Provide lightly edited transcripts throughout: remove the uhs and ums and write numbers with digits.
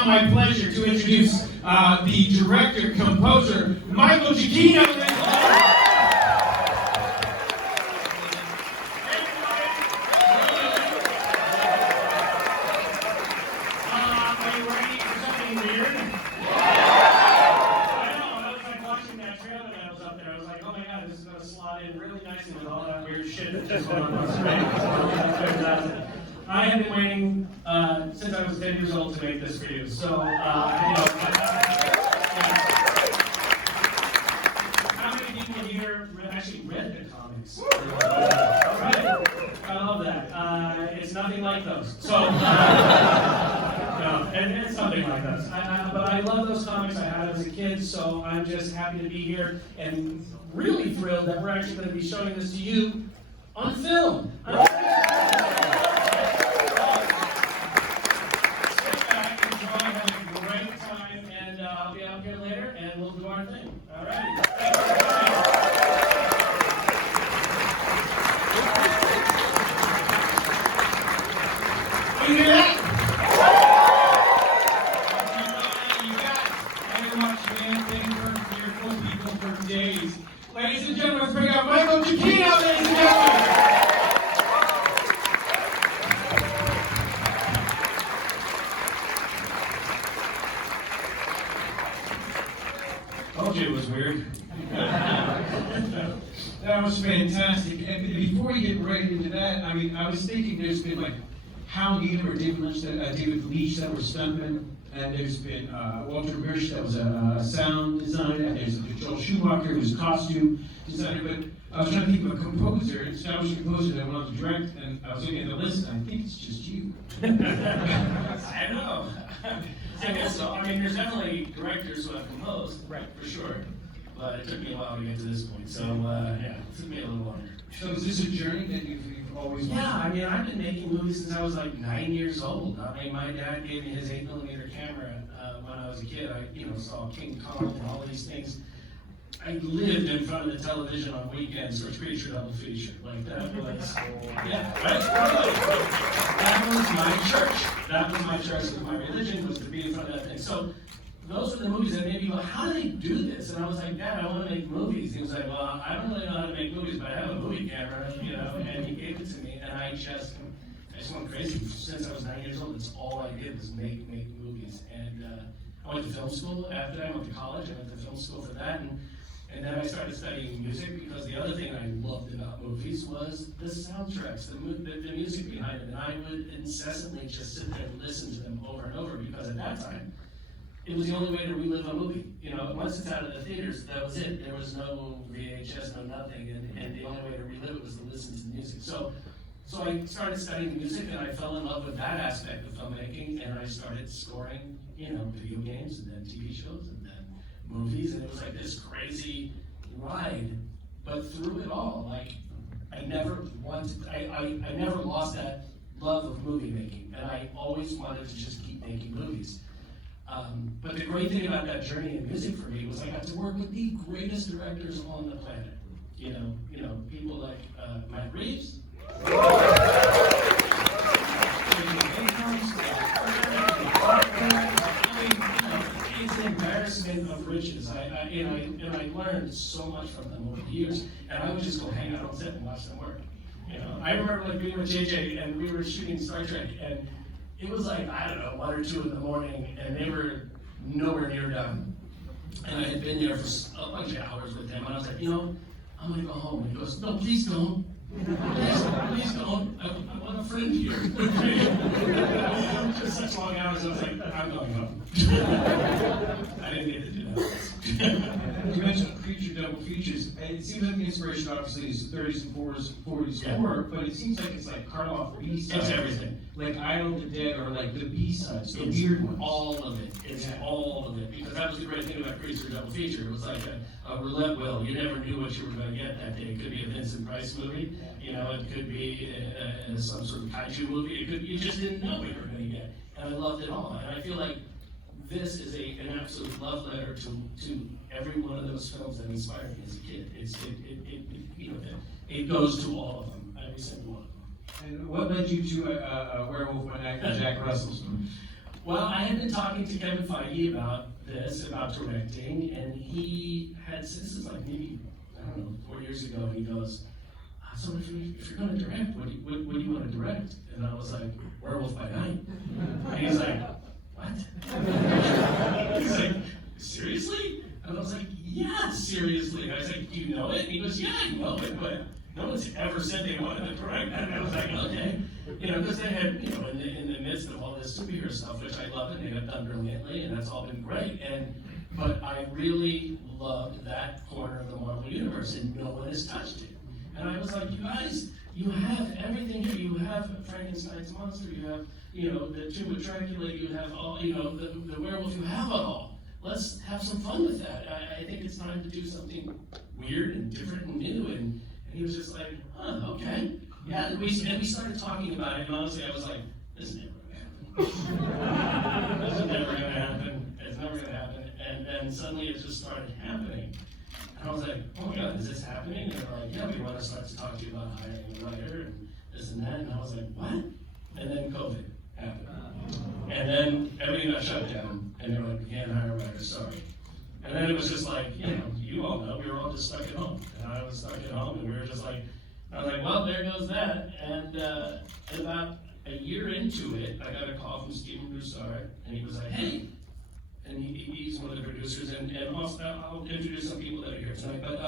now my pleasure to introduce the director, composer, Michael Giacchino. I have been waiting since I was 10 years old to make this for you. So, how many people here actually read the comics? All right, I love that. It's nothing like those. So, no, and it's something like those. But I love those comics. I had as a kid, so I'm just happy to be here and really thrilled that we're actually going to be showing this to you on film. Sit back, enjoy, have a great time, and I'll be out here later, and we'll do our thing. All right. You hear that? You got very much, man. Thank you for your cool people for days. Ladies and gentlemen, let's bring out Michael Giacchino, ladies and gentlemen. Okay, it was weird. That was fantastic. And before we get right into that, I mean, I was thinking there's been like Hal Needham or David Leach that were stuntmen, and there's been Walter Gersh that was a sound designer, and there's Joel Schumacher who was a costume designer. But I was trying to think of a composer, an established composer that wanted to direct, and I was looking at the list, and I think it's just you. I know. I guess so. I mean, there's definitely directors who have composed, right, for sure. But it took me a while to get to this point, so yeah, it took me a little longer. So is this a journey that you've always wanted? Yeah, I mean, I've been making movies since I was like 9 years old. I mean, my dad gave me his 8mm camera when I was a kid. I, saw King Kong and all these things. I lived in front of the television on weekends for a feature, double feature. Like that was, yeah, right? That was my church. That was my church, and my religion was to be in front of that thing. So those were the movies that made me go, how do they do this? And I was like, Dad, I want to make movies. He was like, well, I don't really know how to make movies, but I have a movie camera, and he gave it to me, and I just went crazy. Since I was 9 years old, that's all I did was make movies. And I went to film school after that. I went to college. I went to film school for that. And then I started studying music, because the other thing I loved about movies was the soundtracks, the music behind them. And I would incessantly just sit there and listen to them over and over, because at that time, it was the only way to relive a movie. Once it's out of the theaters, that was it. There was no VHS, no nothing, and the only way to relive it was to listen to the music. So I started studying music, and I fell in love with that aspect of filmmaking, and I started scoring, video games, and then TV shows, and then movies, and it was like this crazy ride. But through it all, like, I never lost that love of movie making, and I always wanted to just keep making movies. But the great thing about that journey in music for me was I got to work with the greatest directors on the planet. People like Matt Reeves. It's an embarrassment of riches. I learned so much from them over the years, and I would just go hang out on set and watch them work. I remember being with JJ, and we were shooting Star Trek, and it was like, I don't know, 1 or 2 in the morning, and they were nowhere near done. And I had been there for a bunch of hours with them, and I was like, I'm gonna go home. And he goes, no, please don't. Please don't. I want a friend here. Just such long hours, I was like, I'm going home. I didn't get to do that. You mentioned feature, double features, and it seems like the inspiration obviously is 30s and 40s horror, but it seems like it's like Karloff B-sides. It's everything. Like Idle the Dead, or like the B-sides, the weird ones. All of it. It's all of it. Because that was the great thing about feature, double feature. It was like a roulette wheel. You never knew what you were going to get that day. It could be a Vincent Price movie. It could be some sort of kaiju movie. You just didn't know what you were going to get. And I loved it all. And I feel like this is an absolute love letter to every one of those films that inspired me as a kid. It goes to all of them, every single one of them. And what led you to Werewolf by Night and Jack Russell's? Well, I had been talking to Kevin Feige about this, about directing, and he had, this is like maybe, I don't know, 4 years ago, and he goes, so if you're going to direct, what do you want to direct? And I was like, Werewolf by Night. And he's like, what? He's like, seriously? And I was like, yeah, seriously. And I was like, do you know it? And he goes, yeah, I know it, but no one's ever said they wanted to direct that. And I was like, okay. You know, because they had, you know, in the midst of all this superhero stuff, which I love and they have done brilliantly, and that's all been great. But I really loved that corner of the Marvel Universe, and no one has touched it. And I was like, you guys, you have everything here. You have Frankenstein's monster, you have, you know, the Tomb of Dracula, you have all, you know, the werewolf, you have it all. Let's have some fun with that. I think it's time to do something weird and different and new. And he was just like, huh, okay. Yeah, and we started talking about it, and honestly, I was like, this is never going to happen. This is never going to happen. It's never going to happen. And then suddenly it just started happening. And I was like, oh my God, is this happening? And they're like, yeah, we want to start to talk to you about hiring a writer and this and that. And I was like, what? And then COVID happened. And then everything got shut down. And they were like, we can't hire a writer, sorry. And then it was just like, you know, you all know, we were all just stuck at home. And I was stuck at home, and we were just like, I was like, well, there goes that. And about a year into it, I got a call from Stephen Broussard, and he was like, hey, and he's one of the producers, and also, I'll introduce some people that are here tonight, but,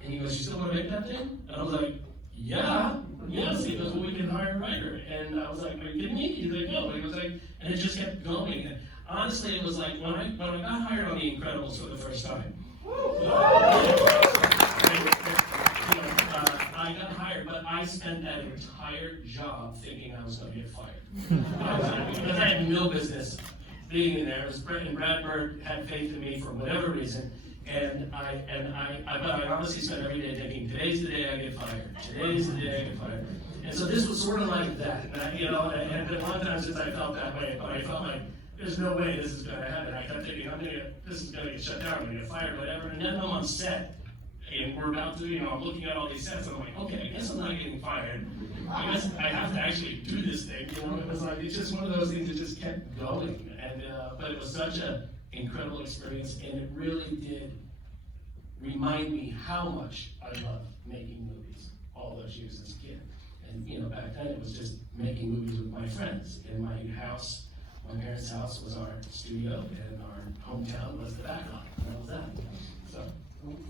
and he goes, you still want to make that thing? And I was like, yeah, yes. He goes, well, we can hire a writer. And I was like, are you kidding me? He's like, no. He was like, and it just kept going. And honestly, it was like, when I got hired on The Incredibles for the first time, I got hired, but I spent that entire job thinking I was going to get fired. Because I had no business being in there. It was and Brad Bird had faith in me for whatever reason, but I honestly spent every day thinking, today's the day I get fired. Today's the day I get fired. And so this was sort of like that. And you know, and it's been a long time since I felt that way, but I felt like there's no way this is going to happen. I kept thinking, this is going to get shut down, I'm going to get fired, whatever. And then I'm on set. And we're about to, you know, I'm looking at all these sets, and I'm like, okay, I guess I'm not getting fired. I guess I have to actually do this thing, you know? It was like, it's just one of those things that just kept going. And, but it was such an incredible experience, and it really did remind me how much I loved making movies all those years as a kid. And, you know, back then it was just making movies with my friends. In my house, my parents' house was our studio, and our hometown was the background. And that was that. So,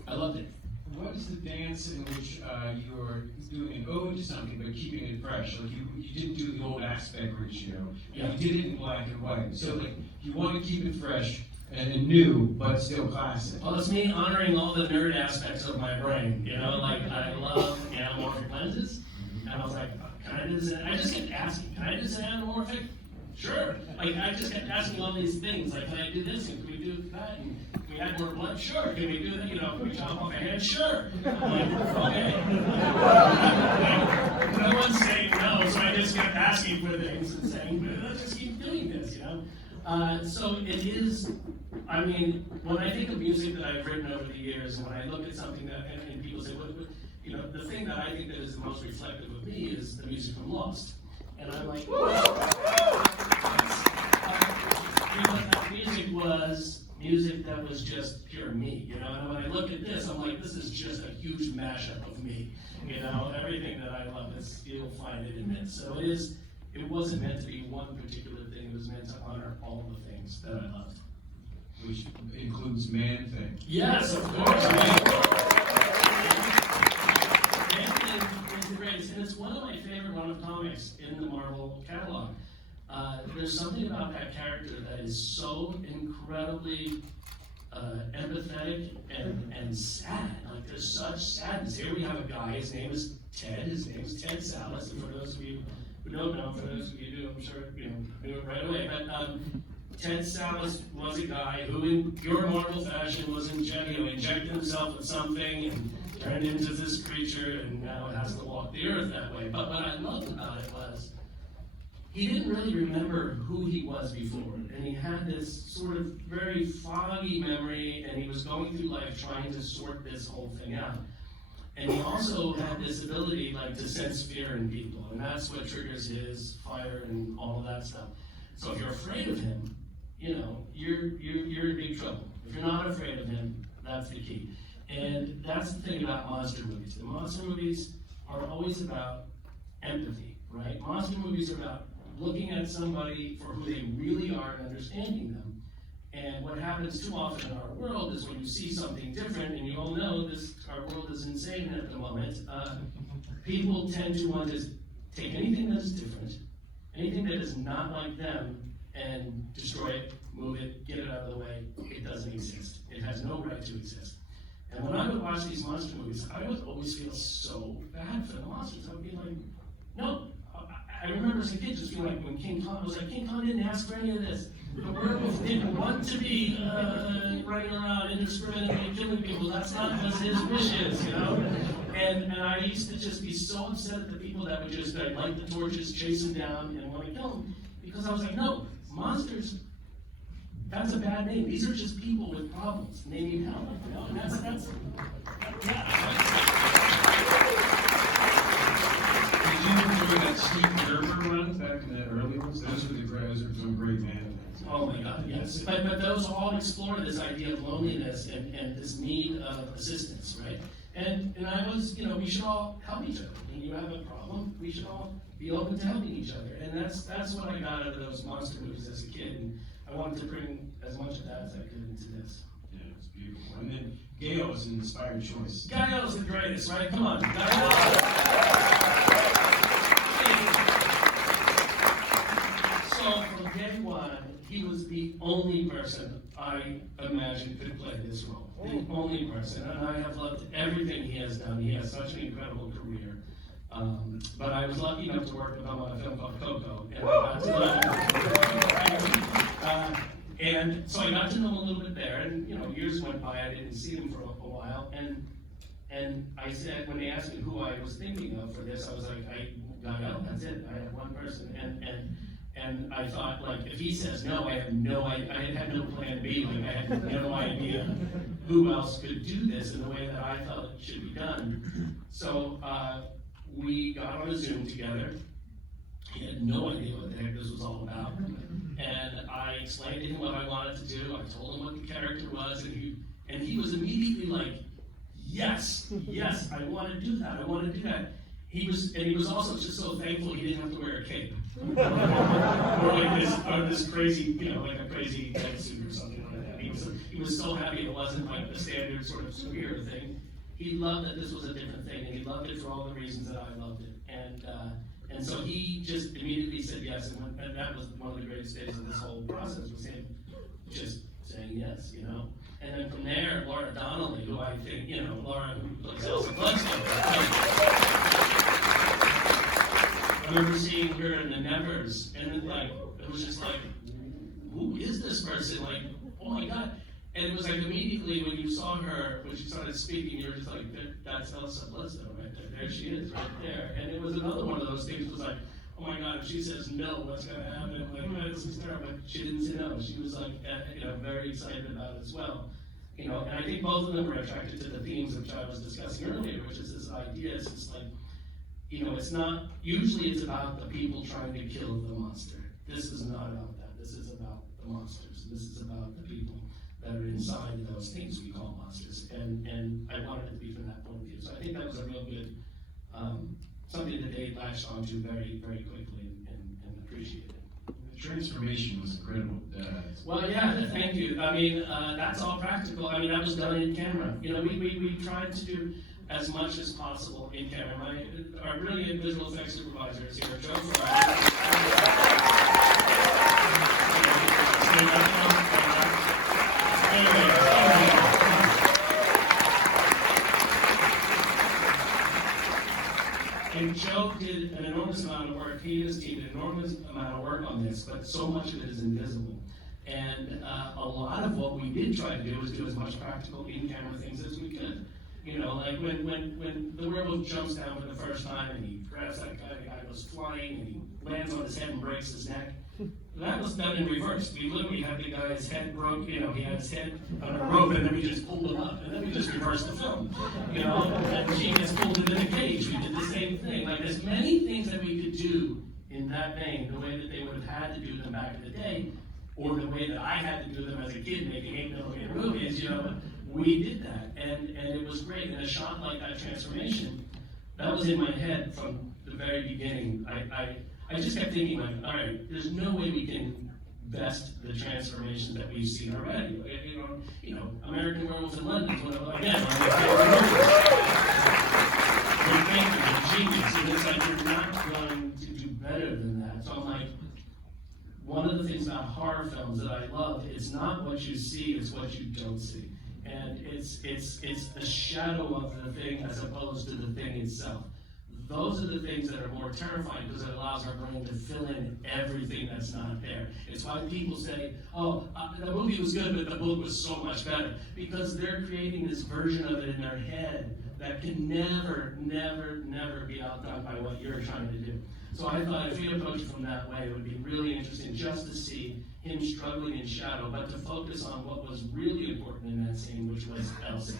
I loved it. What is the dance in which you're doing an ode to something but keeping it fresh? Like you didn't do the old aspect ratio. Yeah. You did it in black and white. So like you want to keep it fresh and new, but still classic. Well, it's me honoring all the nerd aspects of my brain. You know, like I love anamorphic lenses, and I was like, can I do this? I just kept asking, can I do this anamorphic? Sure. Like I just kept asking all these things. Like, can I do this? And can we do that? And can we add more blood? Sure. Can we do that? You know, can we chop off a hand? Sure. I'm like, okay. No one's saying no, so I just kept asking for things and saying, let's just keep doing this, you know? So it is, I mean, when I think of music that I've written over the years, and when I look at something that, and people say, what, you know, the thing that I think that is the most reflective of me is the music from Lost. And I'm like, because that music was music that was just pure me, you know? And when I look at this, I'm like, this is just a huge mashup of me, you know? Everything that I love, you'll find it in it. So it wasn't meant to be one particular thing, it was meant to honor all the things that I loved. Which includes Man-Thing. Yes, of course. Man-Thing is the greatest, and it's one of my favorite run of comics in the Marvel catalog. There's something about that character that is so incredibly empathetic and sad. Like there's such sadness. Here we have a guy, his name is Ted. His name is Ted Salas. And for those of you who don't know, for those of you who do, I'm sure you know knew it right away. But Ted Salas was a guy who, in pure Marvel fashion, was injected himself with something and turned into this creature, and now it has to walk the earth that way. But what I loved about it was he didn't really remember who he was before, and he had this sort of very foggy memory, and he was going through life trying to sort this whole thing out. And he also had this ability, like, to sense fear in people, and that's what triggers his fire and all of that stuff. So if you're afraid of him, you know, you're in big trouble. If you're not afraid of him, that's the key. And that's the thing about monster movies. The monster movies are always about empathy, right? Monster movies are about looking at somebody for who they really are and understanding them. And what happens too often in our world is when you see something different, and you all know this, our world is insane at the moment, people tend to want to take anything that's different, anything that is not like them, and destroy it, move it, get it out of the way. It doesn't exist. It has no right to exist. And when I would watch these monster movies, I would always feel so bad for the monsters. I would be like, no. I remember as a kid just feeling like when King Kong, I was like, King Kong didn't ask for any of this. The werewolf didn't want to be running around indiscriminately killing people. That's not his wishes, you know? And I used to just be so upset at the people that would just light the torches, chase him down, and want to kill him. Because I was like, no, monsters, that's a bad name. These are just people with problems, and they need help. You know? And that's Did you enjoy that Steve Gerber run back in the early ones? Those were some great man. Oh my God, yes. But those all explore this idea of loneliness and this need of assistance, right? And I was, you know, we should all help each other. When you have a problem, we should all be open to helping each other. And that's what I got out of those monster movies as a kid. And I wanted to bring as much of that as I could into this. Yeah, it's beautiful. And then Gail was an inspired choice. Gael's the greatest, right? Come on. Gael. So from day one, he was the only person I imagined could play this role. The only person. And I have loved everything he has done. He has such an incredible career. But I was lucky enough to work with him on a film called Coco. And so I got to know him a little bit there. And you know, years went by. I didn't see him for a while. And I said, when they asked me who I was thinking of for this, I was like, Gael, that's it. I have one person. And I thought, like, if he says no, I have no idea. I had no plan B. Like, I had no idea who else could do this in the way that I felt it should be done. So we got on a Zoom together. He had no idea what the heck this was all about. And I explained to him what I wanted to do. I told him what the character was, and he was immediately like, yes, I want to do that. I want to do that. He was also just so thankful he didn't have to wear a cape. or this crazy, you know, like a crazy dead suit or something like that. He was so happy it wasn't like the standard sort of superhero thing. He loved that this was a different thing, and he loved it for all the reasons that I loved it. And so he just immediately said yes, and that was one of the greatest days of this whole process, was him just saying yes, you know. And then from there, Laura Donnelly, who I think, you know, Laura who plays Elsa Bloodstone. I remember seeing her in the Nevers, and then, like, it was just like, who is this person? Like, oh my God. And it was like immediately when you saw her, when she started speaking, you were just like, that's Elsa Bloodstone right there. There she is, right there. And it was another one of those things, was like, oh my God, if she says no, what's going to happen? Like, this is terrible. But she didn't say no. She was like, you know, very excited about it as well. You know, and I think both of them were attracted to the themes which I was discussing earlier, which is this idea. It's just like, you know, it's not, usually it's about the people trying to kill the monster. This is not about that. This is about the monsters. This is about the people that are inside those things we call monsters. And I wanted it to be from that point of view. So I think that was a real good, something that they latched onto very, very quickly and appreciated. The transformation was incredible. Well, yeah, thank you. I mean, that's all practical. I mean, that was done in camera. You know, we tried to do as much as possible in camera. Our brilliant visual effects supervisor is here, Joe. And Joe did an enormous amount of work. He and his team did an enormous amount of work on this, but so much of it is invisible. And a lot of what we did try to do was do as much practical in-camera things as we could. You know, like when the werewolf jumps down for the first time and he grabs that guy, the guy goes flying and he lands on his head and breaks his neck. That was done in reverse. We literally had the guy's head broke, you know, he had his head on a rope, and then we just pulled him up, and then we just reversed the film. You know, and Gene gets pulled into the cage. We did the same thing. Like, there's many things that we could do in that vein, the way that they would have had to do them back in the day, or the way that I had to do them as a kid making 8mm movies, we did that, and it was great. And a shot like that transformation, that was in my head from the very beginning. I just kept thinking, like, all right, there's no way we can best the transformations that we've seen already. American Werewolf in London is one of them. Again, they're genius, and it's like you're not going to do better than that. So I'm like, one of the things about horror films that I love is not what you see, it's what you don't see. And it's the shadow of the thing as opposed to the thing itself. Those are the things that are more terrifying because it allows our brain to fill in everything that's not there. It's why people say, oh, the movie was good, but the book was so much better. Because they're creating this version of it in their head that can never, never, never be outdone by what you're trying to do. So I thought if we approach it from that way, it would be really interesting just to see him struggling in shadow, but to focus on what was really important in that scene, which was Elsa.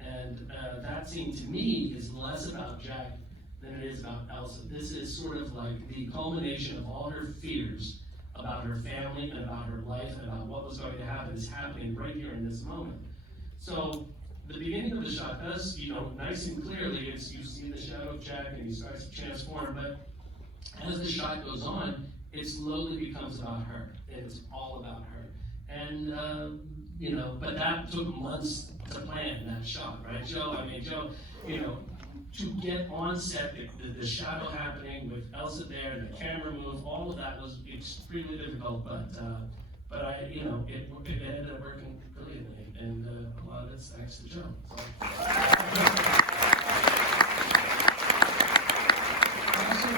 And that scene to me is less about Jack than it is about Elsa. This is sort of like the culmination of all her fears about her family and about her life and about what was going to happen is happening right here in this moment. So the beginning of the shot does, nice and clearly, you see the shadow of Jack and he starts to transform, but as the shot goes on, it slowly becomes about her. It's all about her. And, but that took months to plan, that shot, right, Joe? To get on set, the shadow happening with Elsa there, and the camera move, all of that was extremely difficult, but it ended up working brilliantly, and a lot of it's thanks to Joe. So. I also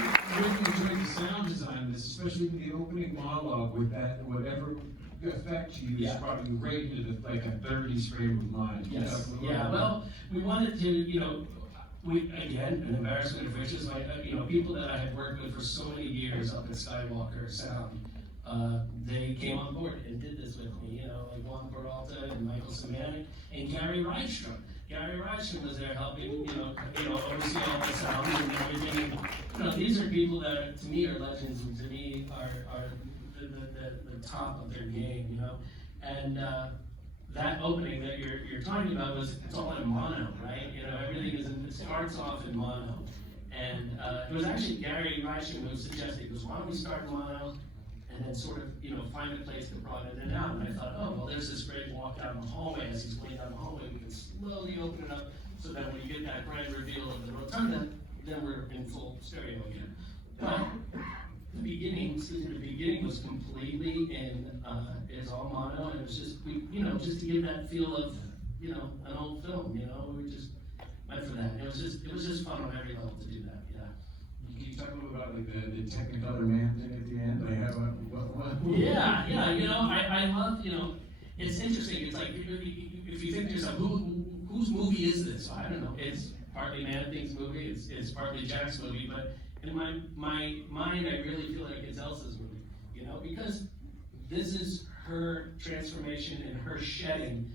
really enjoyed the sound design of this, especially the opening monologue with that, whatever effect you used, probably rated it like a 30s frame of mind. Yes. Yeah, well, we wanted to, again, an embarrassment of riches, people that I had worked with for so many years up at Skywalker Sound, they came on board and did this with me, like Juan Peralta and Michael Giacchino and Gary Rydstrom. Gary Rydstrom was there helping, oversee all the sounds and everything. These are people that, to me, are legends, and to me, are the top of their game, And that opening that you're talking about it's all in mono, right? Everything it starts off in mono. And it was actually Gary Rydstrom who suggested, why don't we start in mono and then sort of, find a place to broaden it out. And I thought, oh, well, there's this great walk down the hallway. As he's going down the hallway, we can slowly open it up so that when you get that grand reveal of the rotunda, then we're in full stereo again. But the beginning was completely it's all mono, and it was just, just to give that feel of, an old film, we just went for that. It was just fun on every level to do that, yeah. Can you talk a little about like the Technicolor Man thing at the end? I have Yeah, I love, it's interesting. It's like, if you think to yourself, whose movie is this? I don't know. It's partly Man-Thing's movie, it's partly Jack's movie, but in my mind, I really feel like it's Elsa's movie, because this is her transformation and her shedding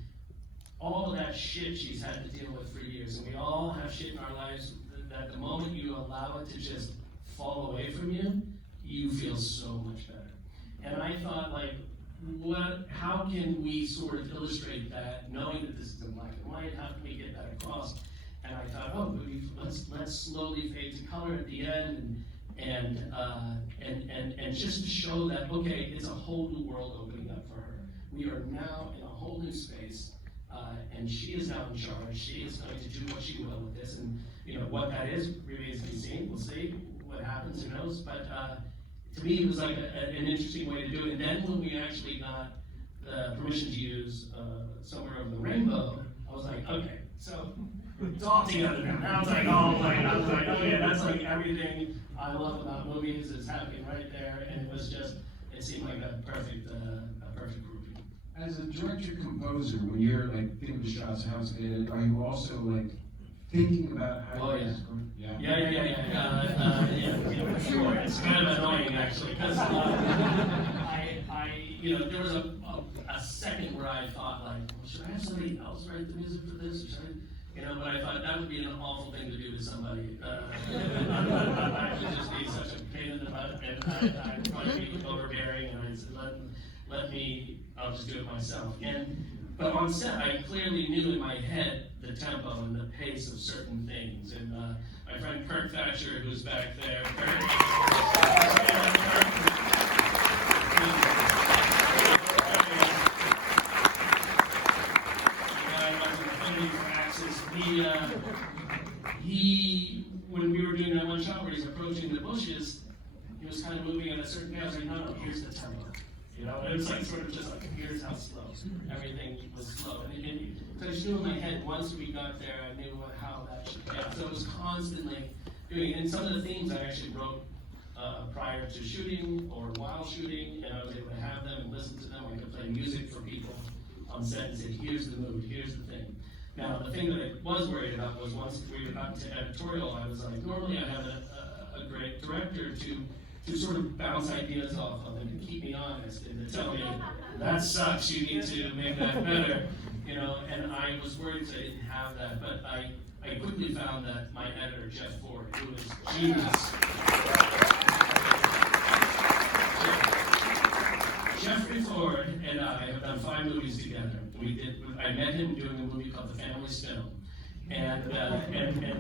all of that shit she's had to deal with for years. And we all have shit in our lives that the moment you allow it to just fall away from you, you feel so much better. And I thought, like, how can we sort of illustrate that, knowing that this is in black and white? How can we get that across? And I thought, let's slowly fade to color at the end, and just to show that, okay, it's a whole new world opening up for her. We are now in a whole new space, and she is now in charge. She is going to do what she will with this, and what that is remains to be seen. We'll see what happens. Who knows? But to me, it was like an interesting way to do it. And then when we actually got the permission to use Somewhere Over the Rainbow, I was like, okay, so it's all together now. And I was like, oh yeah, that's like everything I love about movies is happening right there. And it seemed like a perfect grouping. As a director-composer, when you're like thinking the shots, how it's edited, are you also like thinking about how it's going? Yeah, sure. It's kind of annoying actually, because there was a second where I thought, like, well, should I have somebody else write the music for this? Or should You know, but I thought that would be an awful thing to do to somebody. I would just be such a pain in the butt, and I would probably be overbearing, and I said, let me, I'll just do it myself. But on set, I clearly knew in my head the tempo and the pace of certain things. And my friend Kirk Thatcher, who's back there, when we were doing that one shot where he's approaching the bushes, he was kind of moving at a certain pace. I was like, no, here's the tempo. You know, and it was like sort of just like, here's how slow. Everything was slow. And so I just knew in my head, once we got there, I knew how that should be. So it was constantly doing it. And some of the themes I actually wrote prior to shooting or while shooting, and I was able to have them and listen to them. I could play music for people on set and say, here's the mood, here's the thing. Now, the thing that I was worried about was once we got to editorial, I was like, normally I have a great director to sort of bounce ideas off of and to keep me honest and to tell me, that sucks, you need to make that better, you know, and I was worried that I didn't have that, but I quickly found that my editor, Jeff Ford, who was genius. Jeffrey Ford and I have done 5 movies together. I met him doing a movie called The Family Stone. And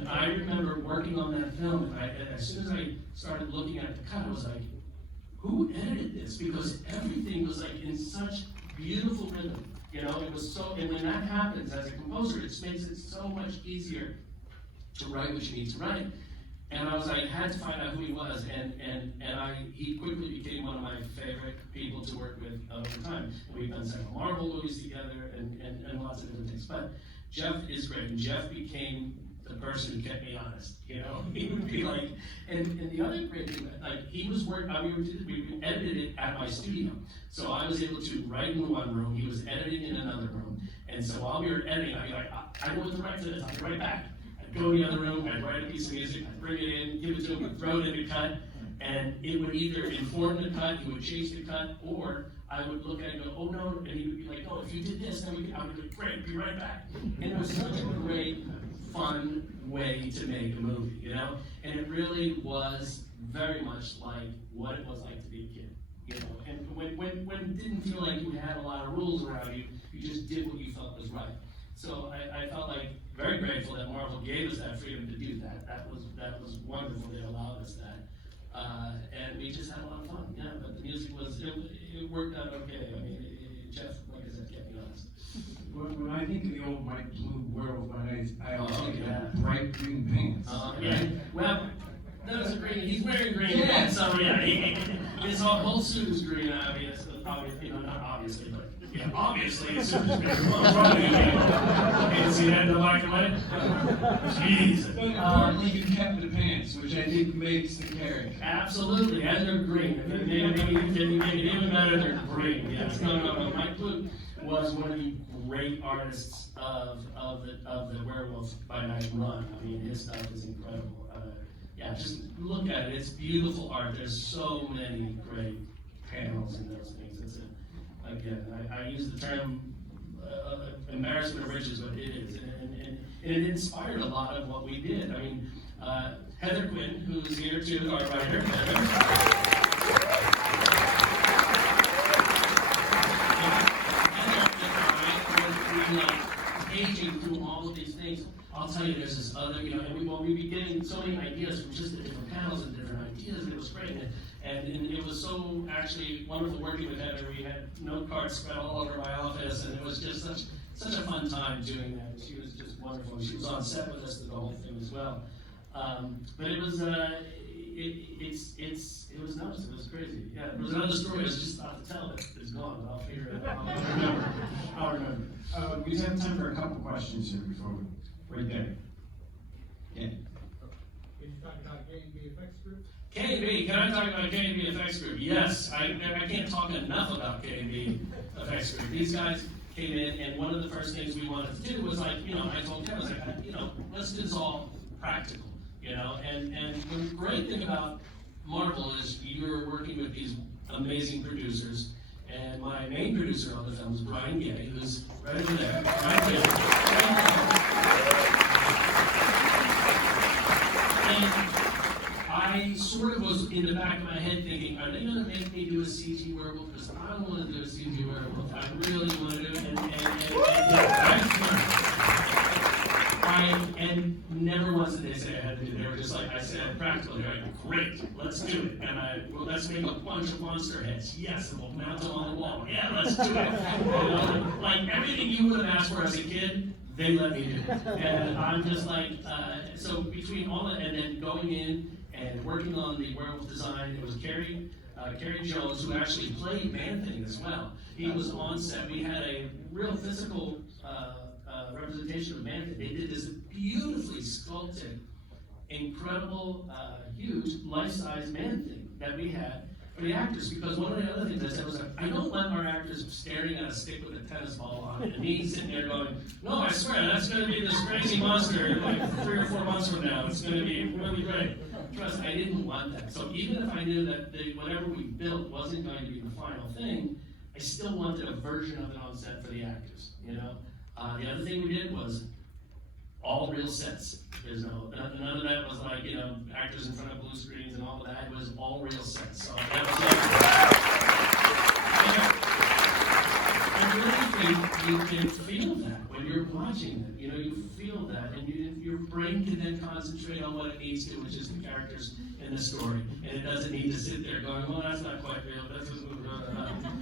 I remember working on that film, and as soon as I started looking at the cut, I was like, who edited this? Because everything was like in such beautiful rhythm. You know, it was so, and when that happens as a composer, it makes it so much easier to write what you need to write. And I was like, had to find out who he was, and he quickly became one of my favorite people to work with over time. We've done several Marvel movies together and lots of different things. But Jeff is great, and Jeff became the person who kept me honest. You know, he would be like, and the other great thing, like he was we edited it at my studio, so I was able to write in one room, he was editing in another room, and so while we were editing, I'd be like, I know what to write to this, I'll be right back. I'd go in the other room, I'd write a piece of music, I'd bring it in, give it to him, I'd throw it in the cut, and it would either inform the cut, he would change the cut, or I would look at it and go, oh no, and he would be like, oh, if you did this, then I would be like, great, be right back. And it was such a great, fun way to make a movie, you know? And it really was very much like what it was like to be a kid, you know? And when it didn't feel like you had a lot of rules around you, you just did what you felt was right. So I felt like very grateful that Marvel gave us that freedom to do that. That was wonderful. They allowed us that. And we just had a lot of fun, yeah. But the music it worked out okay. I mean, Jeff, like I said, kept me honest. When I think of the old white blue Werewolf by Night, I always think of bright green pants. Yeah. Well, those are green. He's wearing green. Yeah. So yeah, his whole suit is green. Obviously, you know, not obviously, but yeah, obviously his suit is green. Okay, see that in the black and white? Jeez. But importantly, you kept the pants, which I think makes the character. Absolutely, and they're green. And they make it even better. They're green. Yes. No. Mike Luke was one of the great artists of the Werewolf by Night run. I mean, his stuff is incredible. Yeah, just look at it. It's beautiful art. There's so many great panels in those things. It's again, I use the term embarrassment of riches, but it is, and it inspired a lot of what we did. I mean, Heather Quinn, who's here too, our writer. Aging through all of these things, I'll tell you, there's this other, you know, and we'd be getting so many ideas from just the different panels and different ideas, and it was great. And it was so actually wonderful working with Heather. We had note cards spread all over my office, and it was just such a fun time doing that. She was just wonderful. She was on set with us through the whole thing as well. But it was it was nuts. It was crazy. Yeah, there was another story I was just about to tell that it's gone. But I'll figure it out. I'll remember. We just have time for a couple questions here before we, right there. Yeah. Can you talk about K&B Effects Group? K&B, can I talk about K&B Effects Group? Yes, I can't talk enough about K&B Effects Group. These guys came in, and one of the first things we wanted to do was like, you know, I told them, I was like, you know, let's do this all practical, you know, and the great thing about Marvel is you're working with these amazing producers, and my main producer on the film is Brian Gay, who's right over there. Brian Gay. I sort of was in the back of my head thinking, are they gonna make me do a CG werewolf? Because I don't wanna do a CG werewolf. I really wanna do it, and never once did they say I had to do it. They were just like, I said, practically, they're like, great, let's do it. And well, let's make a bunch of monster heads. Yes, and we'll mount them on the wall. Yeah, let's do it. You know, like everything you would have asked for as a kid, they let me do it. And I'm just like, so between all that, and then going in and working on the werewolf design, it was Kerry Jones, who actually played Man-Thing as well. He was on set. We had a real physical representation of Man-Thing. They did this beautifully sculpted, incredible, huge, life-size Man-Thing that we had for the actors, because one of the other things I said was like, I don't want our actors staring at a stick with a tennis ball on it, and he's sitting there going, no, I swear, that's going to be this crazy monster in like 3 or 4 months from now. It's going to be really great. Trust, I didn't want that. So even if I knew that whatever we built wasn't going to be the final thing, I still wanted a version of it on set for the actors, you know? The other thing we did was all real sets. There's none of that was like, you know, actors in front of blue screens and all of that. It was all real sets. So that was I really think you can feel that when you're watching it. You know, you feel that, and your brain can then concentrate on what it needs to, which is the characters in the story. And it doesn't need to sit there going, well, that's not quite real. That's just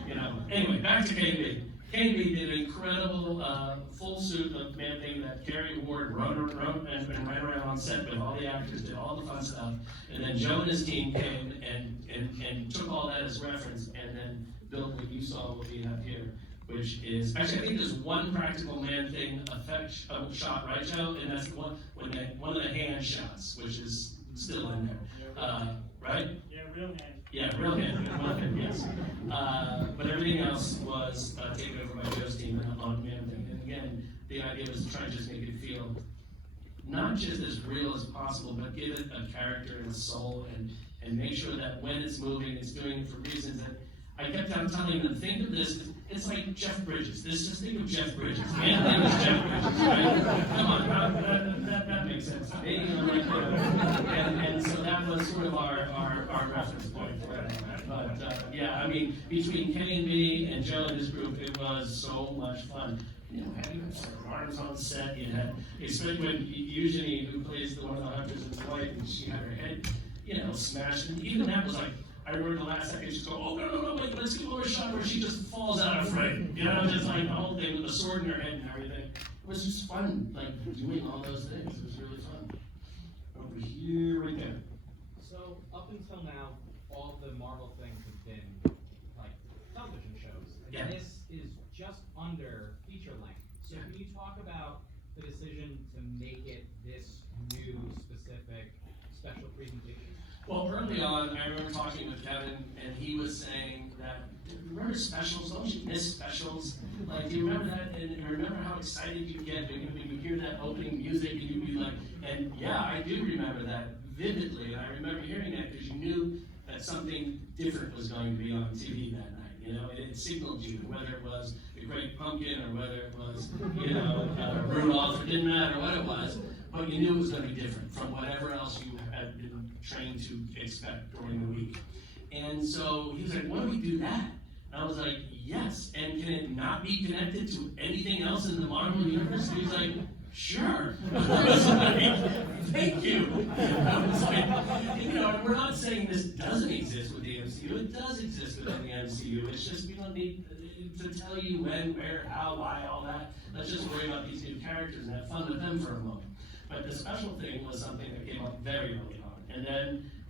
you know. Anyway, back to KB. KB did an incredible full suit of Man-Thing that Kerry Ward wrote and ran around on set with all the actors, did all the fun stuff. And then Joe and his team came and took all that as reference and then built what you saw, what we have here, which is, actually I think there's one practical Man-Thing effect shot, right, Joe? And that's the one, one of the hand shots, which is still in there, right? Yeah, real hand. Yeah, real hand, yes. But everything else was taken over by Joe's team on Man-Thing. And again, the idea was to try and just make it feel not just as real as possible, but give it a character and a soul, and make sure that when it's moving, it's doing it for reasons that I kept telling them, think of this, it's like Jeff Bridges. Just think of Jeff Bridges. Man-Thing is Jeff Bridges, right? Come on, that makes sense to me. You know, like, and so that was sort of our reference point for it. But yeah, I mean, between Kenny and me and Joe and his group, it was so much fun. You know, having arms on set, you had, especially when Eugenie, who plays one of the hunters in the wife, and she had her head, you know, smashed. And even that was like, I remember the last second, she'd go, oh, no, wait, let's do a shot where she just falls out of frame. You know, just like the whole thing with the sword in her head and everything. It was just fun, like, doing all those things. It was really fun. Over here, right there. So, up until now, all the Marvel things have been, like, television shows. And Yeah. this is just under feature length. So, can you talk about the decision to make it this new, specific, special presentation? Well, early on, I remember talking with Kevin, and he was saying that, remember specials? Don't you miss specials? Like, do you remember that? And remember how excited you get when you hear that opening music, and you'd be like, and yeah, I do remember that vividly. And I remember hearing that because you knew that something different was going to be on TV that night. You know, it signaled you, whether it was the Great Pumpkin or whether it was, you know, Rudolph, it didn't matter what it was, but you knew it was going to be different from whatever else you had been trained to expect during the week. And so he was like, why don't we do that? And I was like, yes, and can it not be connected to anything else in the Marvel universe? And he's like, sure. I was like, thank you. I was like, you know, we're not saying this doesn't exist with the MCU. It does exist within the MCU. It's just we don't need to tell you when, where, how, why, all that. Let's just worry about these new characters and have fun with them for a moment. But the special thing was something that came up very early on.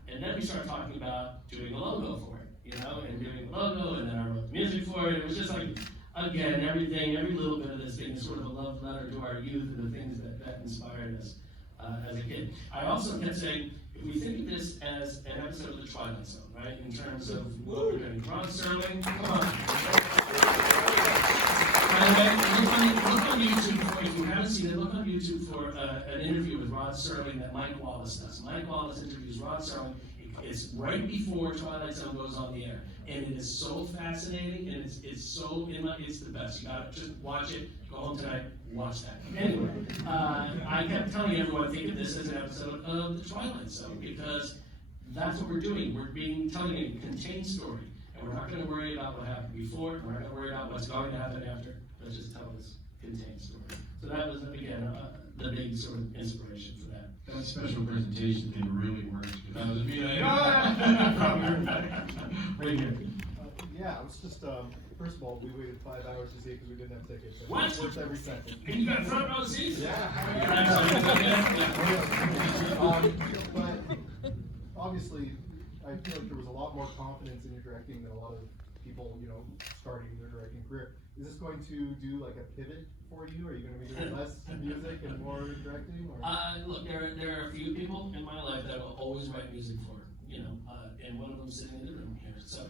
And then we started talking about doing a logo for it, you know, and doing a logo, and then I wrote the music for it. It was just like, again, every little bit of this thing is sort of a love letter to our youth and the things that inspired us as a kid. I also kept saying, if we think of this as an episode of The Twilight Zone, right, in terms of what we're doing. Rod Serling, come on. By the way, look on YouTube, if you haven't seen it, look on YouTube for an interview with Rod Serling that Mike Wallace does. Mike Wallace interviews Rod Serling. It's right before Twilight Zone goes on the air. And it is so fascinating, and it's the best. You gotta just watch it, go home tonight, watch that. Anyway, I kept telling everyone, think of this as an episode of The Twilight Zone, because that's what we're doing. We're telling a contained story. And we're not going to worry about what happened before. We're not going to worry about what's going to happen after. Let's just tell this contained story. So that was, again, the big sort of inspiration for that. That special presentation thing really works. That was me. Right here. Yeah, it was just, first of all, we waited 5 hours to see it because we didn't have tickets. So What? it's worth every second. And you got front row seats? Yeah. But obviously, I feel like there was a lot more confidence in your directing than a lot of people, you know, starting their directing career. Is this going to do like a pivot for you? Are you going to be doing less music and more directing? Or? Look, there are a few people in my life that will always write music for, you know, and one of them sitting in the room here. So,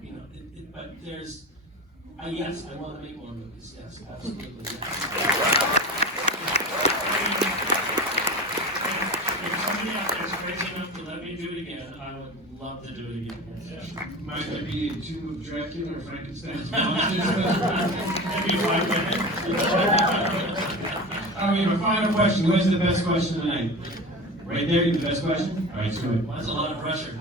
you know, but there's, yes, I want to make more movies. Yes, absolutely. Yes. If somebody out there is crazy enough to let me do it again, I would love to do it again. Might there be a Tomb of Dracula or Frankenstein's monsters? Maybe 5 minutes. We have a final question. Who has the best question tonight? Right there, you have the best question? All right, let's do it. Well, that's a lot of pressure.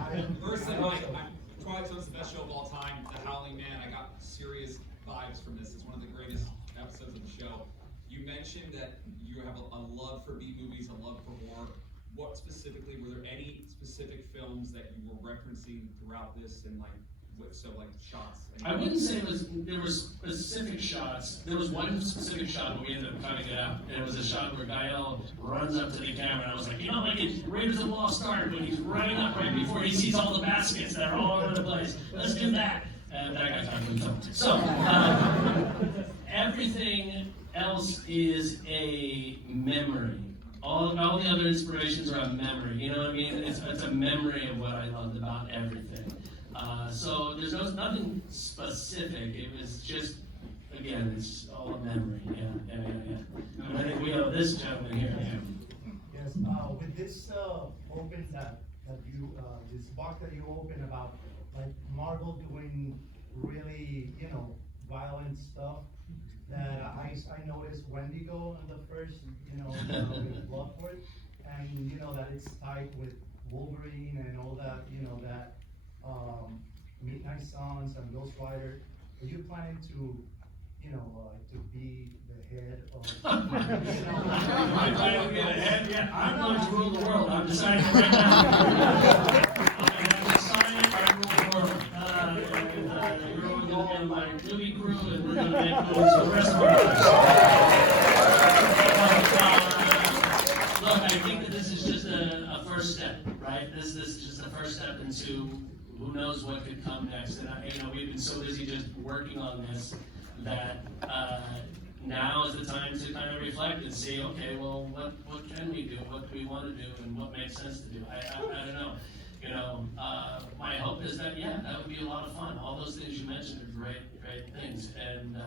First thing, Twilight Zone's the best show of all time. The Howling Man, I got serious vibes from this. It's one of the greatest episodes of the show. You mentioned that you have a love for B movies, a love for horror. What specifically, were there any specific films that you were referencing throughout this and shots? I wouldn't say there were specific shots. There was one specific shot that we ended up cutting it out. And it was a shot where Gael runs up to the camera and I was like, you know, like in Raiders of the Lost Ark when he's running up right before he sees all the baskets that are all over the place. Let's do that. And that got time to film. So, everything else is a memory. All the other inspirations are a memory. You know what I mean? It's a memory of what I loved about everything. So there's nothing specific. It was just, again, it's all a memory. Yeah. And I think we have this gentleman here. Yes, with this open that you, this box that you open about, like Marvel doing really, you know, violent stuff, that I noticed Wendigo in the first, you know, with Bloodsport, and you know that it's tied with Wolverine and all that, you know, that Midnight Suns and Ghost Rider. Are you planning to, you know, to be the head of? You know, I'm planning to be the head. Yeah, I'm going to rule the world. I'm deciding right now. I'm going to sign it. I rule the world. You're going to be my movie crew, and we're going to make movies for the rest of our lives. Look, I think that this is just a first step, right? This is just a first step into who knows what could come next. And you know, we've been so busy just working on this that now is the time to kind of reflect and see, okay, well, what can we do? What do we want to do? And what makes sense to do? I don't know. You know, my hope is that, yeah, that would be a lot of fun. All those things you mentioned are great things. And